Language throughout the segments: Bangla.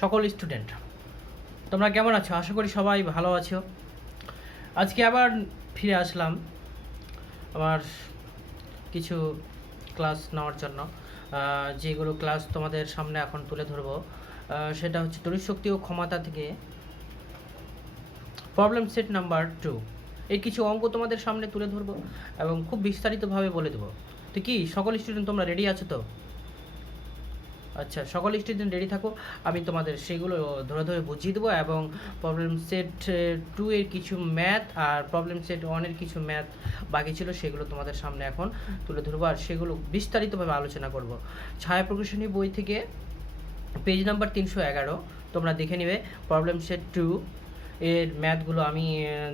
সকল স্টুডেন্ট তোমরা কেমন আছো? আশা করি সবাই ভালো আছো। আজকে আবার ফিরে আসলাম আমার কিছু ক্লাস নেওয়ার জন্য। যেগুলো ক্লাস তোমাদের সামনে এখন তুলে ধরবো সেটা হচ্ছে তড়িৎ শক্তি ও ক্ষমতা থেকে প্রবলেম সেট নাম্বার 2। এই কিছু অঙ্ক তোমাদের সামনে তুলে ধরবো এবং খুব বিস্তারিতভাবে বলে দেবো। তো কি সকল স্টুডেন্ট তোমরা রেডি আছো তো? আচ্ছা, সকল স্টুডেন্ট রেডি থাকো, আমি তোমাদের সেগুলো ধরে ধরে বুঝিয়ে দেবো এবং প্রবলেম সেট 2 এর কিছু ম্যাথ আর প্রবলেম সেট 1 এর কিছু ম্যাথ বাকি ছিল, সেগুলো তোমাদের সামনে এখন তুলে ধরবো আর সেগুলো বিস্তারিতভাবে আলোচনা করব। ছায়া প্রকাশনী বই থেকে পেজ নাম্বার 311 তোমরা দেখে নেবে। প্রবলেম সেট 2 এর ম্যাথগুলো আমি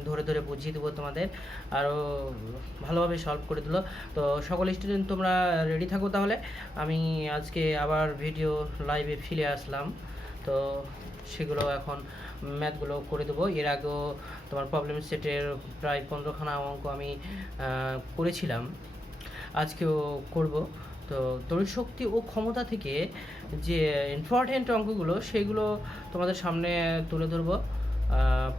ধরে ধরে বুঝিয়ে দেবো তোমাদের, আরও ভালোভাবে সলভ করে দিল। তো সকল স্টুডেন্ট তোমরা রেডি থাকো, তাহলে আমি আজকে আবার ভিডিও লাইভে ফিরে আসলাম। তো সেগুলো এখন ম্যাথগুলো করে দেবো। এর আগেও তোমার প্রবলেম সেটের প্রায় 15খানা অঙ্ক আমি করেছিলাম, আজকেও করব। তো তড়িৎ শক্তি ও ক্ষমতা থেকে যে ইম্পর্টেন্ট অঙ্কগুলো সেগুলো তোমাদের সামনে তুলে ধরবো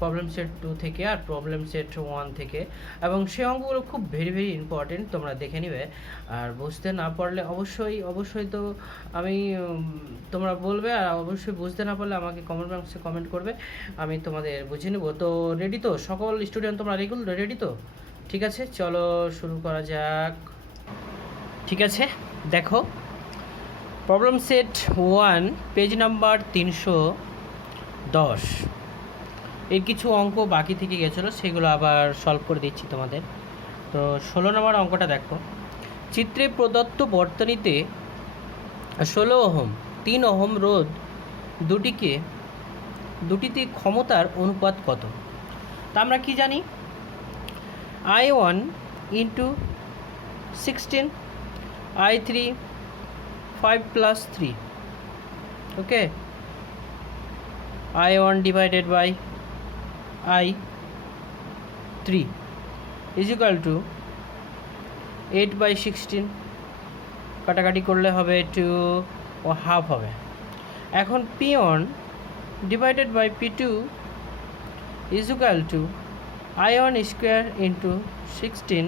প্রবলেম সেট 2 থেকে আর প্রবলেম সেট 1 থেকে, এবং সেই অঙ্কগুলো খুব ভেরি ইম্পর্টেন্ট, তোমরা দেখে নিবে। আর বুঝতে না পারলে অবশ্যই তো আমি তোমরা বলবে, আর অবশ্যই বুঝতে না পারলে আমাকে কমেন্ট বক্সে কমেন্ট করবে, আমি তোমাদের বুঝিয়ে নেব। তো রেডি তো সকল স্টুডেন্ট? তোমরা রেডি তো? ঠিক আছে, চলো শুরু করা যাক। ঠিক আছে, দেখো প্রবলেম সেট 1 পেজ নাম্বার 310 এর কিছু অঙ্ক বাকি থেকে গেছিলো, সেগুলো আবার সলভ করে দিচ্ছি তোমাদের। তো 16 নম্বর অঙ্কটা দেখো। চিত্রে প্রদত্ত বর্তনীতে 16 ওহম 3 ওহম রোধ দুটিতে ক্ষমতার অনুপাত কত? তা আমরা কি জানি, I1 into 16, I3 5 plus 3, okay, I1 divided by I3 is equal to 8 by 16, কাটাকাটি করলে হবে 2 ও হাফ হবে। এখন P1 divided by P2 is equal to I1 square into 16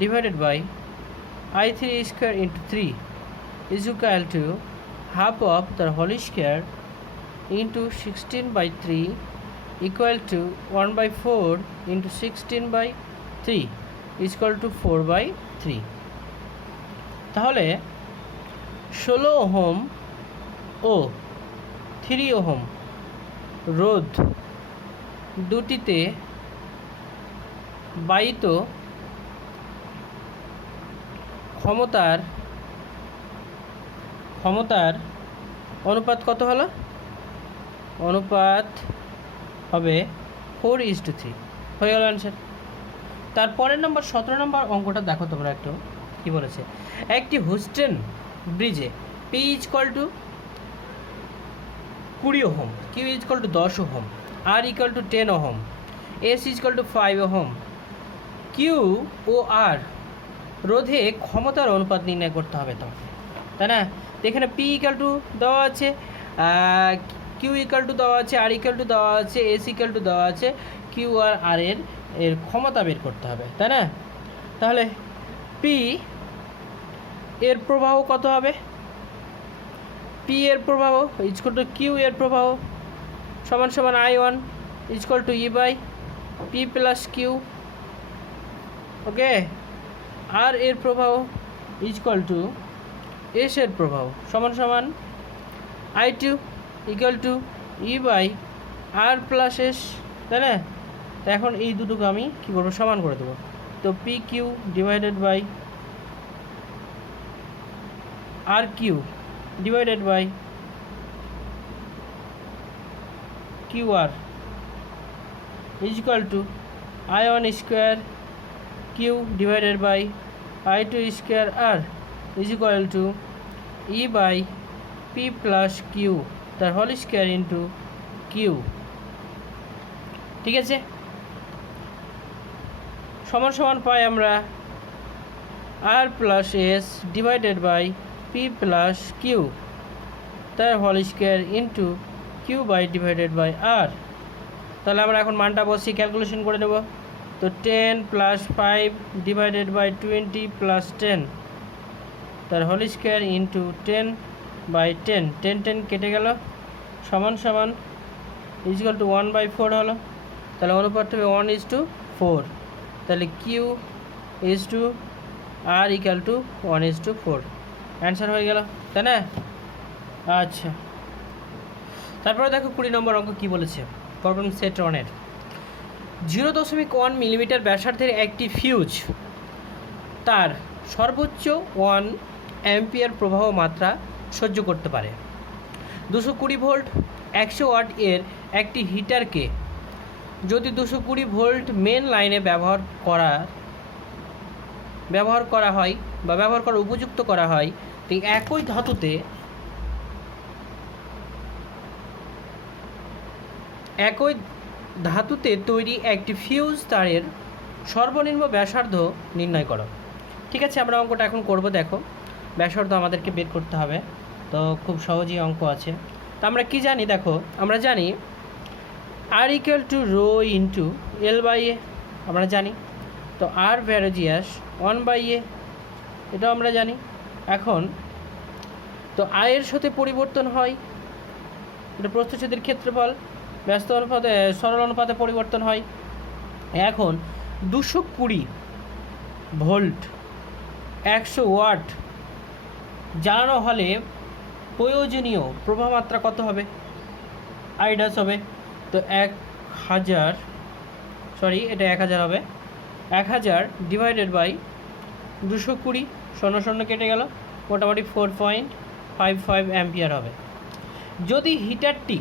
divided by I3 square into 3 is equal to half of the whole square into 16 by 3 equal to 1 by 4 into 16 by 3 is equal to 4 by 3। তাহলে 16 ওহম ও 3 ওহম রোধ দুটিতে বাহিত ক্ষমতার অনুপাত কত হলো? অনুপাত হবে 4:3, হয়ে গেল অ্যান্সার। তারপরের নম্বর 17 নম্বর অঙ্কটা দেখো তোমরা একটু, কী বলেছে। একটি হুস্টেন ব্রিজে P equal to 20 ohm, Q equal to 10 ohm, R equal to 10 ohm, S equal to 5 ohm, Q ও R রোধে ক্ষমতার অনুপাত নির্ণয় করতে হবে তো, তাই না? এখানে P ইকুয়াল টু দেওয়া আছে, Q ইকুয়াল টু দেওয়া আছে, R ইকুয়াল টু দেওয়া আছে, S ইকুয়াল টু দেওয়া আছে, Q আর R এর ক্ষমতা বের করতে হবে, তাই না? তাহলে P এর প্রবাহ কত হবে? P এর প্রবাহ ইকুয়াল টু Q এর প্রবাহ সমান সমান I1 equal to E by P plus Q, okay. আর এর প্রবাহ ইকুয়াল টু S এর প্রবাহ সমান সমান I2 equal to E by R plus S, তাই না? তো এখন এই দুটোকে আমি কী করবো, সমান করে দেবো। তো PQ divided by RQ divided by QR is equal to I1 square Q divided by I2 square R is equal to E by P plus Q তার হোল স্কোয়ার ইন্টু Q, ঠিক আছে? সমান সমান পাই আমরা R plus S divided by P plus Q তার whole square into Q by divided by R. তাহলে আমরা এখন মানটা বসি, ক্যালকুলেশন করে নেব। তো 10 + 5 ডিভাইডেড বাই 20 + 10 তার হোল স্কোয়ার ইন্টু 10 বাই 10, 10 10 কেটে গেল, সমান সমান ইজিক্যাল টু 1/4 হলো। তাহলে অনুপাত হবে 1:4। তাহলে Q is to R equal to 1:4, answer হয়ে গেল, তাই না? আচ্ছা, তারপরে দেখো 20 নম্বর অঙ্ক কী বলেছে। প্রবলেম সেট 1-এর 0.1 মিলিমিটার ব্যাসার্ধের একটি ফিউজ তার সর্বোচ্চ 1 অ্যাম্পিয়ার প্রবাহ মাত্রা সহ্য করতে পারে। 220 ভোল্ট 100 ওয়াট এর একটি হিটারকে যদি 220 ভোল্ট মেন লাইনে ব্যবহার করা হয় বা ব্যবহার করার উপযুক্ত করা হয়, তো একই ধাতুতে তৈরি একটি ফিউজ তারের সর্বনিম্ন ব্যাসার্ধ নির্ণয় করো। ঠিক আছে, আমরা অঙ্কটা এখন করব। দেখো, ব্যাসার্ধ আমাদেরকে বের করতে হবে, তো খুব সহজই অঙ্ক আছে। তো আমরা কি জানি, দেখো আমরা জানি R equal to rho into L/A, আমরা জানি। তো আর ভ্যারেজিয়াস 1/A, এটাও আমরা জানি। এখন তো আয়ের সাথে পরিবর্তন হয়, এটা প্রস্থচ্ছেদের ক্ষেত্রফল, ব্যস্ত অনুপাতে সরল অনুপাতে পরিবর্তন হয়। এখন 220 ভোল্ট 100 ওয়াট জ্বালানো হলে প্রয়োজনীয় প্রবাহ মাত্রা কত হবে? আইডাস হবে। তো 1000 হবে, 1000 ডিভাইডেড বাই 220, 0 কেটে গেল, মোটামুটি 4.55 অ্যাম্পিয়ার হবে। যদি হিটারটি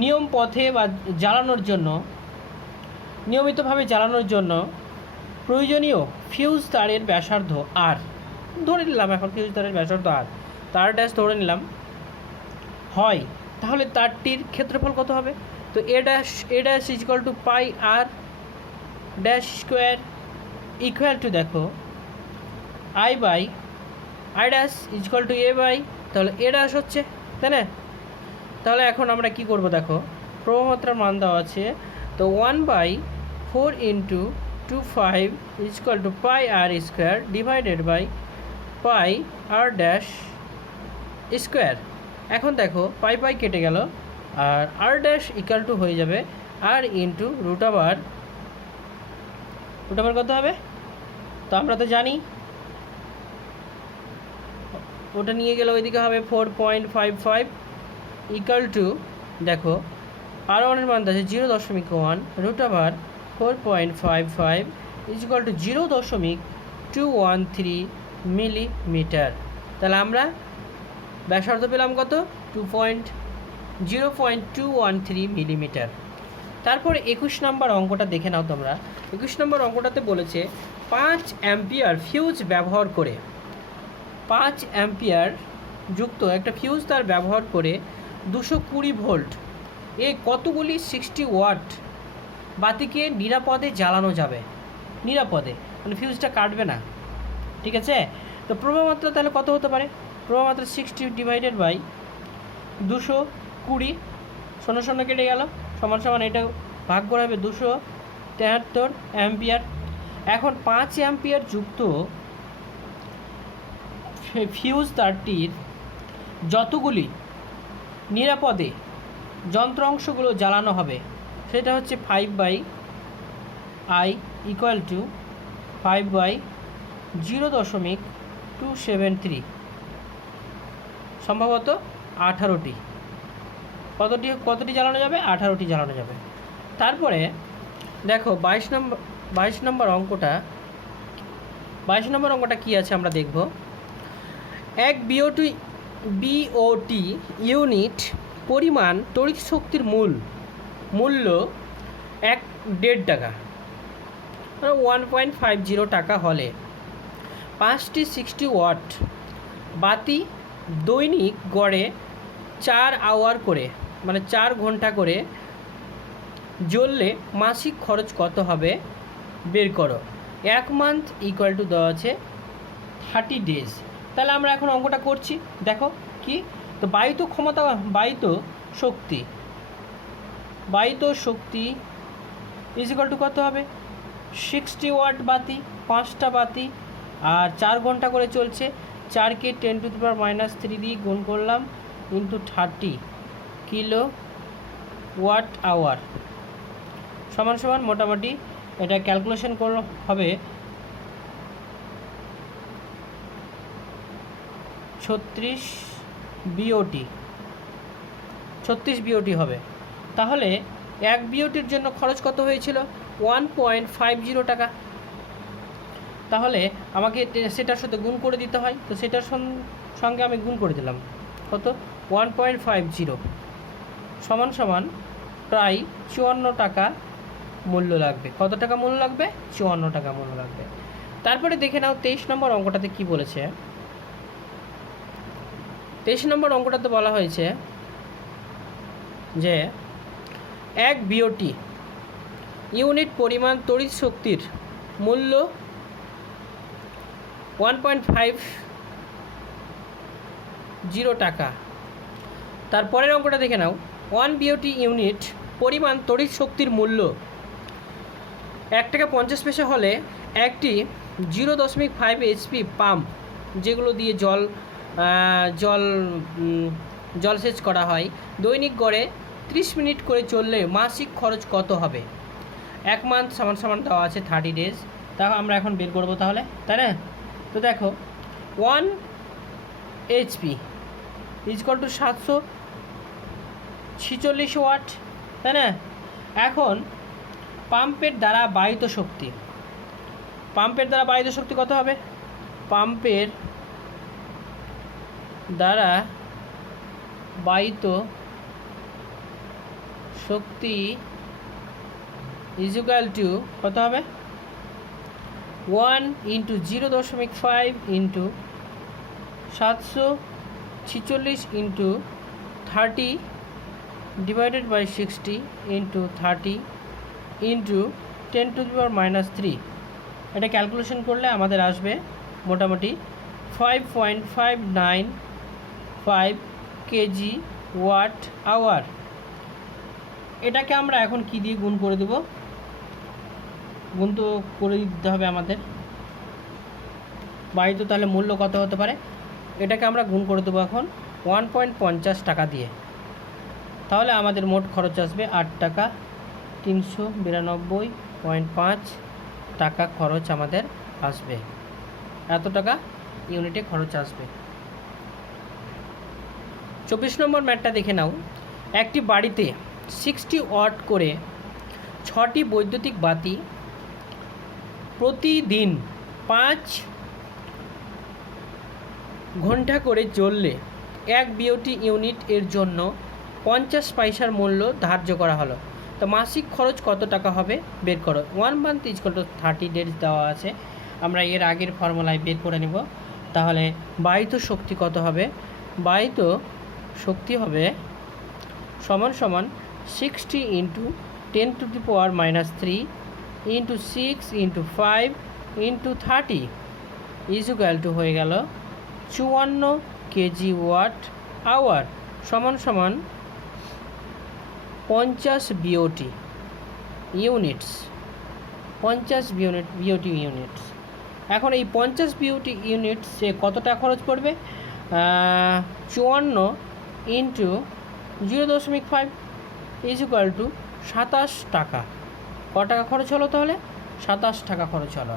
নিয়ম পথে বা নিয়মিতভাবে জ্বালানোর জন্য প্রয়োজনীয় ফিউজ তারের ব্যাসার্ধ আর ধরে নিলাম, এখন ফিউজ তারের ব্যাসার্ধ আর, তার ড্যাশ ধরে নিলাম হয়, তাহলে তারটির ক্ষেত্রফল কত হবে? তো A dash equal to pi R dash square equal to, দেখো I dash equal to A by, তাহলে এ ড্যাশ হচ্ছে, তাই না? তাহলে এখন আমরা কি করব, দেখো প্রবাহমাত্রার মান দেওয়া আছে। তো 1/4 into 25 equal to pi R square divided by pi R dash square. এখন দেখো পাই কেটে গেল, আর আর ড্যাশ ইকুয়াল টু হয়ে যাবে আর ইন্টু রুট ওভার কত হবে? তো আমরা তো জানি ওটা নিয়ে গেলে ওইদিকে হবে 4.55 ইকুয়াল টু, দেখো আর ওয়ানের মান আছে 0.1 root over 4.55 equal to 0.213 millimetre. তাহলে আমরা ব্যাসার্ধ পেলাম কত? 0.213 মিলিমিটার। তারপরে 21 নম্বর অঙ্কটা দেখে নাও তোমরা। 21 নম্বর অঙ্কটাতে বলেছে 5 অ্যাম্পিয়ার ফিউজ ব্যবহার করে, 5 অ্যাম্পিয়ার যুক্ত একটা ফিউজ তার ব্যবহার করে 220 ভোল্ট এ কতগুলি 60 ওয়াট বাতিকে নিরাপদে জ্বালানো যাবে? নিরাপদে মানে ফিউজটা কাটবে না, ঠিক আছে? তো প্রবাহমাত্রা তাহলে কত হতে পারে? প্রবাহমাত্রা 60 ডিভাইডেড বাই 220, 0 কেটে গেল, সমান সমান এটা ভাগ করা হবে 273 অ্যাম্পিয়ার। এখন 5 অ্যাম্পিয়ার যুক্ত ফিউজ তারটির যতগুলি নিরাপদে যন্ত্র অংশগুলো জ্বালানো হবে সেটা হচ্ছে 5/I ইকুয়াল টু 5/0.273, সম্ভবত 18টি। কতটি জ্বালানো যাবে? 18টি জ্বালানো যাবে। তারপরে দেখো 22 নম্বর অঙ্কটা কী আছে আমরা দেখব। এক বিওটি ইউনিট পরিমাণ তড়িৎ শক্তির মূল্য 1.5 টাকা, 1.50 টাকা হলে 5টি 60 ওয়াট বাতি দৈনিক গড়ে 4 আওয়ার করে, মানে 4 ঘন্টা করে জ্বললে মাসিক খরচ কত হবে বের করো। 1 মান্থ ইকুয়াল টু দেওয়া আছে 30 ডেজ। তাহলে আমরা এখন অঙ্কটা করছি, দেখো কি, তো বায়িত ক্ষমতা, বায়িত শক্তি ইজ ইকুয়াল টু কত হবে, 60 ওয়াট বাতি, 5টা বাতি, আর 4 ঘন্টা করে চলছে, 4কে 10⁻³ দিয়ে গুণ করলাম ইন্টু 30 কিলো ওয়াট আওয়ার সমান সমান মোটামুটি এটা ক্যালকুলেশন করলে হবে 36 বিওটি হবে। তাহলে 1 বিওটির জন্য খরচ কত হয়েছিল, 1.50 টাকা। তাহলে আমাকে সেটার সাথে গুণ করে দিতে হয়, তো সেটার সঙ্গে আমি গুণ করে দিলাম, কত, 1.50 সমান সমান প্রায় 54 টাকা মূল্য লাগবে। কত টাকা মূল্য লাগবে, 54 টাকা মূল্য লাগবে। তারপরে দেখে নাও 23 নম্বর অঙ্কটাতে কি বলেছে। 23 নম্বর অঙ্কটাতে বলা হয়েছে যে 1 বিওটি ইউনিট পরিমাণ তড়িৎ শক্তির মূল্য 1.50 টাকা। তারপরের অঙ্কটা দেখে নাও, 1 বিওটি ইউনিট পরিমাণ তড়িৎ শক্তির মূল্য 1 টাকা 50 পয়সা হলে একটি 0.5 HP পাম্প, যেগুলো দিয়ে জলসেচ করা হয়, দৈনিক গড়ে 30 মিনিট করে চললে মাসিক খরচ কত হবে। 1 মান্থ সমান সমান দেওয়া আছে 30 ডেজ। তা আমরা এখন বের করবো তাহলে, তাই না? তো দেখো 1 HP is equal to 746 watt, তাই না? এখন পাম্পের দ্বারা বায়িত শক্তি কত হবে, পাম্পের দ্বারা বায়িত শক্তি ইজ ইকুয়াল টু কত হবে, 1 into 0.5 into 746 into 30 divided by 60 into 30 into 10⁻³ এটা ক্যালকুলেশন করলে আমাদের আসবে মোটামুটি 5.595 কেজি ওয়াট আওয়ার। এটাকে আমরা এখন কি দিয়ে গুণ করে দেব, গুণ তো করে দিতে হবে আমাদের, বায়িত তাহলে মূল্য কত হতে পারে, এটাকে আমরা গুণ করে দেবো এখন 1.50 টাকা দিয়ে। তাহলে আমাদের মোট খরচ আসবে 8 টাকা 392.5 টাকা খরচ আমাদের আসবে, এত টাকা ইউনিটে খরচ আসবে। 24 নম্বর ম্যাটটা দেখে নাও, একটি বাড়িতে 60 ওয়াট করে 6টি বৈদ্যুতিক বাতি প্রতিদিন 5 ঘন্টা করে জ্বললে 1 বিওটি ইউনিট এর জন্য 50 পয়সার মূল্য ধার্য করা হলো। তো মাসিক খরচ কত টাকা হবে বের করো। 1 month is equal two 30 days দেওয়া আছে, আমরা এর আগের ফর্মুলায় বের করে নেব। তাহলে বায়িত শক্তি কত হবে, বায়িত শক্তি হবে সমান সমান 60 into 10⁻³ into 6 into 5 into 30 is equal to হয়ে গেল 54 কেজি ওয়াট আওয়ার সমান সমান 50 বিওটি ইউনিটস, 50 বিওটি ইউনিটস। এখন এই 50 বিওটি ইউনিটসে কত টাকা খরচ পড়বে, 54 ইন্টু 0.5 ইজ ইকুয়াল টু 27 টাকা। কত টাকা খরচ হলো তাহলে, 27 টাকা খরচ হলো।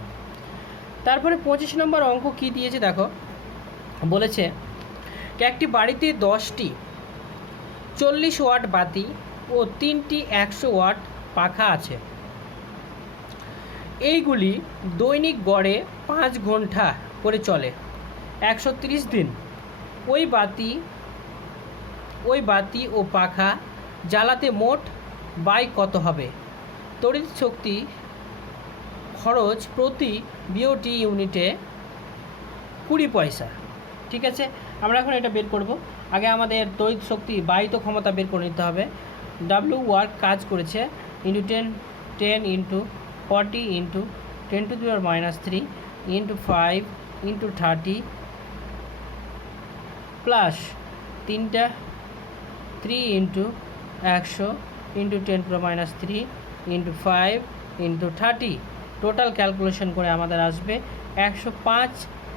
তারপরে 25 নম্বর অঙ্ক কি দিয়েছে দেখো, বলেছে একটি বাড়িতে 10টি 40 ওয়াট বাতি ও 3টি 100 ওয়াট পাখা আছে। এইগুলি দৈনিক গড়ে 5 ঘন্টা করে চলে, 130 দিন। ওই বাতি ও পাখা জ্বালাতে মোট ব্যয় কত হবে। তড়িৎ শক্তি খরচ প্রতি বিওটি ইউনিটে 20 পয়সা। ঠিক আছে, আমরা এখন এটা বের করব। আগে আমাদের তড়িৎ শক্তি বায়িত ক্ষমতা বের করে নিতে হবে। ডাব্লিউ ওয়ার্ক কাজ করেছে into 10 into 40 into 10⁻³ into 5 into 30 plus 3টা 3 into 100 into 10⁻³ into 5 into 30, total calculation করে আমাদের আসবে 105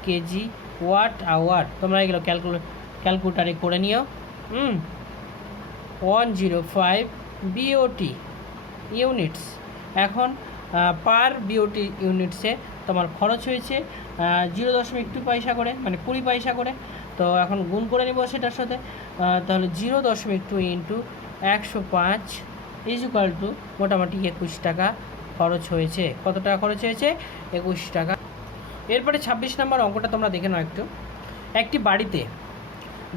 কেজি ওয়াট আওয়ার। তোমরা এগুলো ক্যালকুলেটারে করে নিও। 105 বিওটি ইউনিটস। এখন পার বিওটি ইউনিটসে তোমার খরচ হয়েছে 0.2 পয়সা করে, মানে 20 পয়সা করে। তো এখন গুণ করে নেব সেটার সাথে, তাহলে 0.2 ইন্টু 105 ইজুকাল টু মোটামুটি 21 টাকা খরচ হয়েছে। কত টাকা খরচ হয়েছে? 21 টাকা। এরপরে 26 নম্বর অঙ্কটা তোমরা দেখে নাও একটু। একটি বাড়িতে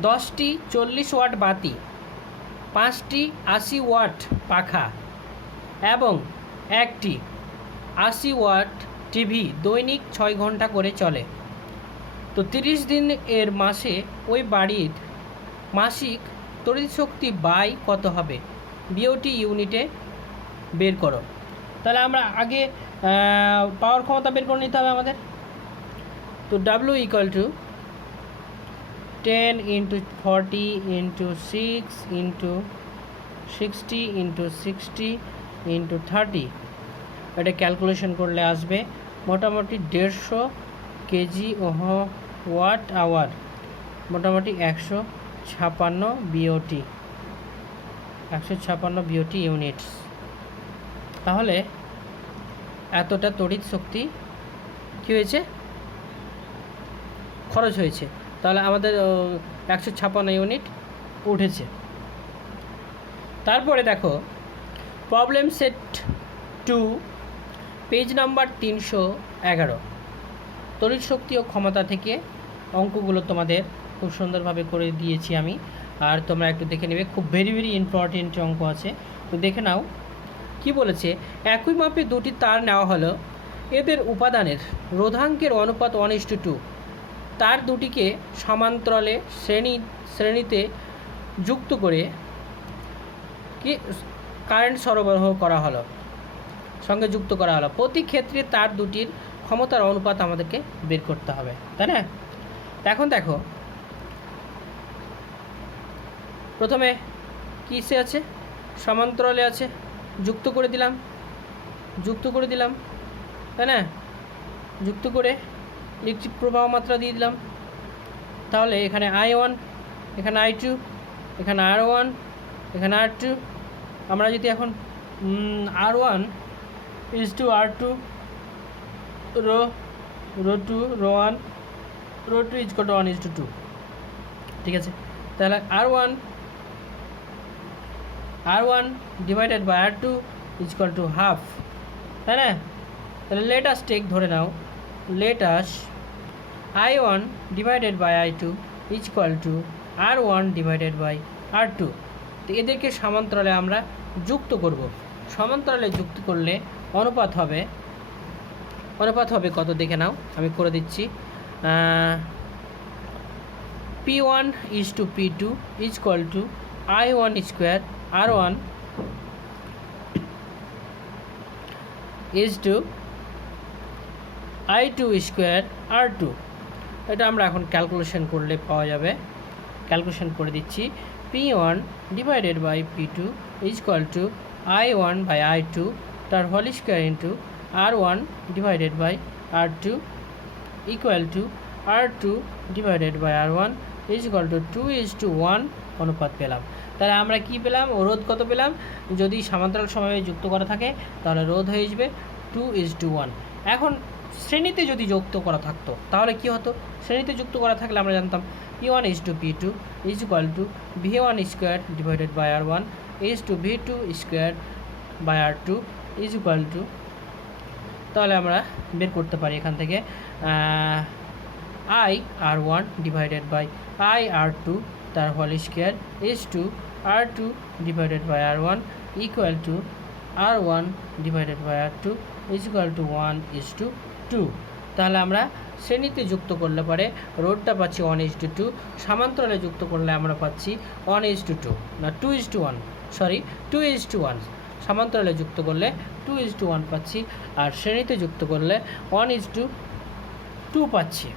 10টি 40 ওয়াট বাতি, 5টি 80 ওয়াট পাখা এবং একটি 80 ওয়াট টিভি দৈনিক 6 ঘন্টা করে চলে। তো 30 দিন এর মাসে ওই বাড়ির মাসিক তড়িৎ শক্তি বাই কত হবে? বিওটি ইউনিটে বের করো। তাহলে আমরা আগে পাওয়ার ক্ষমতা বের করে নিতে হবে আমাদের। তো W equal to 10 into 40 into 6 into 60 into 60 into 30, এটা ক্যালকুলেশন করলে আসবে মোটামুটি 150 কেজি ওয়াট আওয়ার, মোটামুটি 156 বিওটি, 156 বিওটি ইউনিটস। তাহলে এতটা তড়িৎ শক্তি কী হয়েছে? খরচ হয়েছে। তাহলে আমাদের 156 ইউনিট উঠেছে। তারপরে দেখো প্রবলেম সেট 2, পেজ নাম্বার 311। তড়িৎ শক্তি ও ক্ষমতা থেকে অঙ্কগুলো তোমাদের খুব সুন্দরভাবে করে দিয়েছি আমি, আর তোমরা একটু দেখে নেবে। খুব ভেরি ইম্পর্টেন্ট অঙ্ক আছে, তো দেখে নাও। কি বলেছে? একই মাপে দুটি তার নেওয়া হলো, এদের উপাদানের রোধাঙ্কের অনুপাত 1:2। তার দুটিকে সমান্তরালে শ্রেণীতে যুক্ত করে কি কারেন্ট সরবরাহ করা হলো, সঙ্গে যুক্ত করা হলো। প্রতি ক্ষেত্রে তার দুটির ক্ষমতার অনুপাত আমাদেরকে বের করতে হবে, তাই না? এখন দেখো প্রথমে কিসে আছে? সমান্তরালে আছে, যুক্ত করে দিলাম, তাই না? যুক্ত করে ইলেকট্রিক প্রবাহ মাত্রা দিয়ে দিলাম। তাহলে এখানে I1, এখানে I2, এখানে R1, এখানে R2। আমরা যদি এখন R1 is to R2 rho 2 rho 1 rho 2 is equal to 1:2, ঠিক আছে? তাহলে R1 divided by R2 is equal to half, তাই না? তাহলে লেট আস টেক, ধরে নাও, let us I1 divided by I2 is equal to R1 divided by R2। তো এদেরকে সমান্তরালে আমরা যুক্ত করব। সমান্তরালে যুক্ত করলে অনুপাত হবে কত? দেখে নাও, আমি করে দিচ্ছি। P1 is to P2 is equal to I1 square R1 is to I2 square R2। এটা আমরা এখন ক্যালকুলেশন করলে পাওয়া যাবে। ক্যালকুলেশন করে দিচ্ছি। P1 divided by P2 is equal to I1 by I2 তার whole square into R1 divided by R2 equal to R2 divided by R1 is equal to 2:1 অনুপাত পেলাম। তাহলে আমরা কি পেলাম? রোধ কত পেলাম? যদি সমান্তরাল সময়ে যুক্ত করা থাকে তাহলে রোধ হয়ে যাবে 2:1। এখন শ্রেণীতে যদি যুক্ত করা থাকতো তাহলে কি হতো? শ্রেণীতে যুক্ত করা থাকলে আমরা জানতাম P1 is to P2 is equal to V1 square divided by R1 is to V2 square by R2 is equal to, তাহলে আমরা বের করতে পারি এখান থেকে I R1 divided by I R2 তার whole square is to R2 divided by R1 equal to R1 divided by R2 is equal to 1:2। তাহলে আমরা শ্রেণীতে যুক্ত করলে পরে রোধটা পাচ্ছি 1:2, সমান্তরালে যুক্ত করলে আমরা পাচ্ছি 1:2 না 2:1, সরি 2:1। সমান্তরালে যুক্ত করলে 2:1 পাচ্ছি, আর শ্রেণীতে যুক্ত করলে 1:2 পাচ্ছি।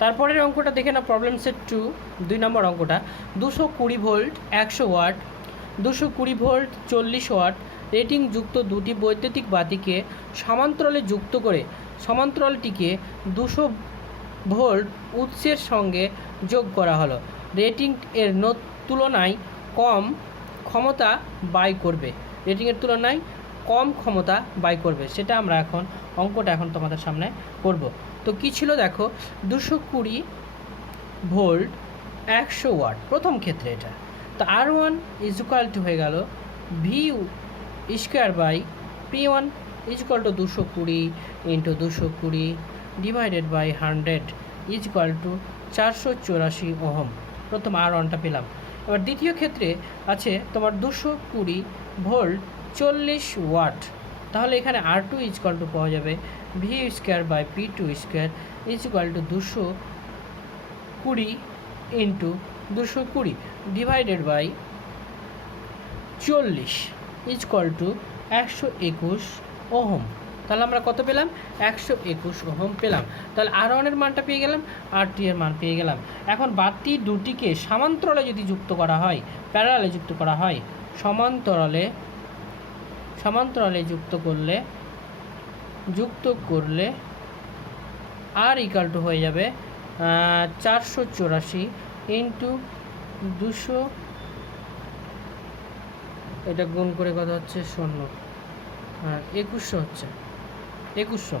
তারপরের অঙ্কটা দেখে না, প্রবলেম সেট 2, 2 নম্বর অঙ্কটা। 220 volt 100 watt, 220 volt 40 watt rating যুক্ত দুটি বৈদ্যুতিক বাতিকে সমান্তরালে যুক্ত করে সমান্তরালটিকে 200 ভোল্ট উৎসের সঙ্গে যোগ করা হলো। রেটিং এর তুলনায় কম ক্ষমতা বাই করবে, রেটিংয়ের তুলনায় কম ক্ষমতা বাই করবে, সেটা আমরা এখন অঙ্কটা এখন তোমাদের সামনে করব। তো কী ছিল দেখো, 220 ভোল্ট 100 ওয়াট প্রথম ক্ষেত্রে এটা। তো R1 ইজ ইকুয়াল টু হয়ে গেল V square by P1 is equal to 220 into 220 divided by 100 is equal to 484 ohm. প্রথম R1টা পেলাম। এবার দ্বিতীয় ক্ষেত্রে আছে তোমার 220 ভোল্ট 40 ওয়াট, তাহলে এখানে R2 ইজ ইকুয়াল টু পাওয়া যাবে V square by P2 square is equal to 220 into 220 divided by 40 is equal to 121 ohm. তাহলে আমরা কত পেলাম? 121 ওহম পেলাম। তাহলে R1 এর মানটা পেয়ে গেলাম, R2 এর মান পেয়ে গেলাম। এখন বাতি দুটিকে সমান্তরালে যদি যুক্ত করা হয়, প্যারালালে যুক্ত করা হয়, সমান্তরালে যুক্ত করলে আর ইকাল টু হয়ে যাবে 484 ইন্টু 200, এটা গুণ করে কত হচ্ছে 0, 2100 হচ্ছে, 2100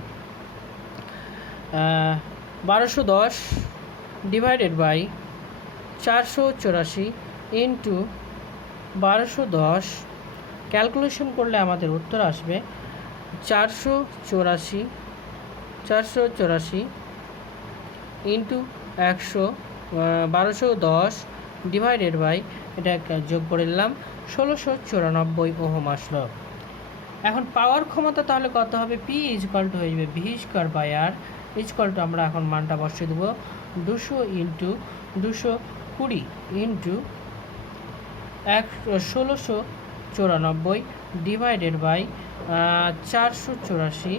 1210 ডিভাইডেড বাই 484 ইন্টু 1210, ক্যালকুলেশন করলে আমাদের উত্তর আসবে 484 ইন্টু 100, 1210 ডিভাইডেড বাই, এটা যোগ করে নিলাম 1694 ওহম আসলো। এখন পাওয়ার ক্ষমতা তাহলে কত হবে? P ইজ ইকুয়াল টু হয়ে যাবে V square by R is equal to, আমরা এখন মানটা বসিয়ে দেবো 200 into 220 into 1694 divided by 484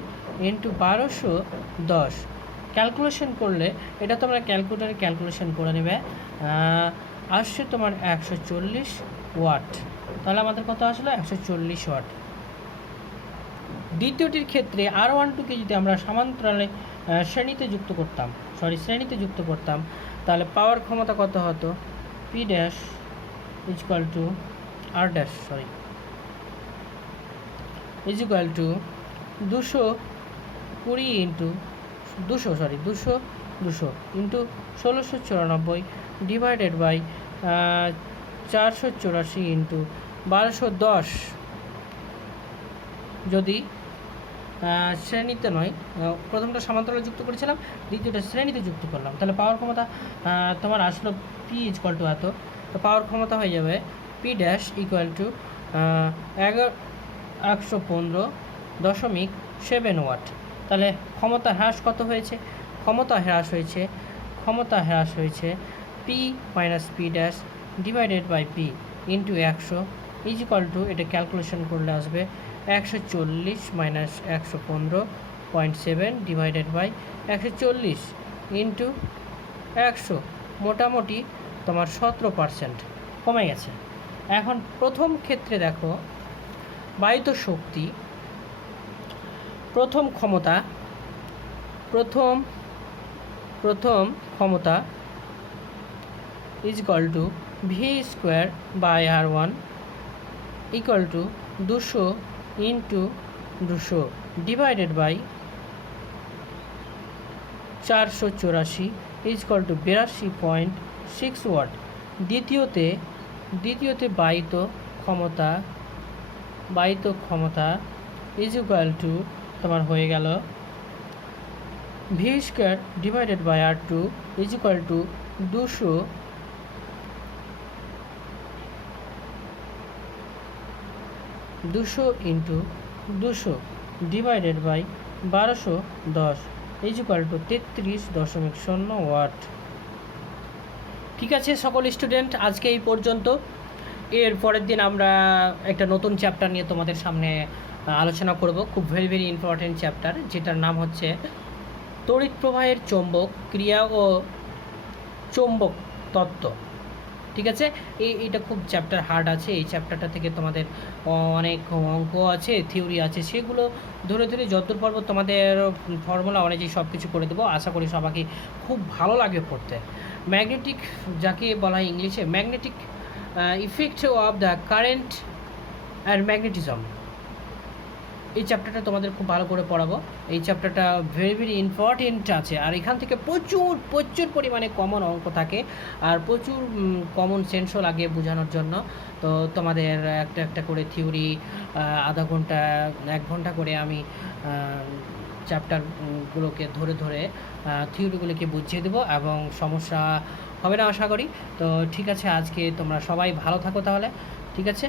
into 1210, calculation করলে এটা তোমরা ক্যালকুলেটারে ক্যালকুলেশন করে নেবে, আসছে তোমার 140 ওয়াট। তাহলে আমাদের কত আসলো? 140 ওয়াট। দ্বিতীয়টির ক্ষেত্রে R12কে যদি আমরা সমান্তরালে শ্রেণীতে যুক্ত করতাম, তাহলে পাওয়ার ক্ষমতা কত হতো? P dash is equal to R dash is equal to 220 into 200 into 1694 divided by 484 into 1210, যদি শ্রেণীতে নয়, প্রথমটা সমান্তরালে যুক্ত করেছিলাম, দ্বিতীয়টা শ্রেণীতে যুক্ত করলাম, তাহলে পাওয়ার ক্ষমতা তোমার আসলো P ইজ ইকুয়াল টু এত। তো পাওয়ার ক্ষমতা হয়ে যাবে P dash equal to 115.7 watt. তাহলে ক্ষমতা হ্রাস কত হয়েছে? ক্ষমতা হ্রাস হয়েছে P minus P dash divided by P into 100 is equal to, এটা ক্যালকুলেশন করলে আসবে 140 মাইনাস 115.7 ডিভাইডেড বাই 140 ইন্টু 100, মোটামুটি তোমার 17% কমে গেছে। এখন প্রথম ক্ষেত্রে দেখো, বায়িত শক্তি, প্রথম ক্ষমতা is equal to V square by R1 equal to 200 into 200 divided by 484 is equal to 82.6 watt. দ্বিতীয়তে বায়িত ক্ষমতা ইজ ইকুয়াল টু তোমার হয়ে গেল V square divided by R2 is equal to 200 into 200 divided by 1210 is equal to 33.0 watt. ঠিক আছে সকল স্টুডেন্ট, আজকে এই পর্যন্ত। এর পরের দিন আমরা একটা নতুন চ্যাপ্টার নিয়ে তোমাদের সামনে আলোচনা করব, খুব ভেরি ইম্পর্টেন্ট চ্যাপ্টার, যেটার নাম হচ্ছে তড়িৎ প্রবাহের চৌম্বক ক্রিয়া ও চৌম্বক তত্ত্ব। ঠিক আছে, এইটা খুব চ্যাপ্টার হার্ড আছে। এই চ্যাপ্টারটা থেকে তোমাদের অনেক অঙ্ক আছে, থিওরি আছে, সেগুলো ধরে ধরে যতদূর পারবো তোমাদের ফর্মুলা অনুযায়ী সব কিছু করে দেবো। আশা করি সবাইকে খুব ভালো লাগবে পড়তে। ম্যাগনেটিক, যাকে বলা হয় ইংলিশে magnetic effect of the current and magnetism, এই চ্যাপ্টারটা তোমাদের খুব ভালো করে পড়াবো। এই চ্যাপ্টারটা ভেরি ভেরি ইম্পর্টেন্ট আছে, আর এখান থেকে প্রচুর প্রচুর পরিমাণে কমন অঙ্ক থাকে, আর প্রচুর কমন সেন্সও লাগে বোঝানোর জন্য। তো তোমাদের একটা একটা করে থিওরি আধা ঘন্টা 1 ঘন্টা করে আমি চ্যাপ্টারগুলোকে ধরে ধরে থিওরিগুলোকে বুঝিয়ে দেবো, এবং সমস্যা হবে না আশা করি। তো ঠিক আছে, আজকে তোমরা সবাই ভালো থাকো তাহলে, ঠিক আছে।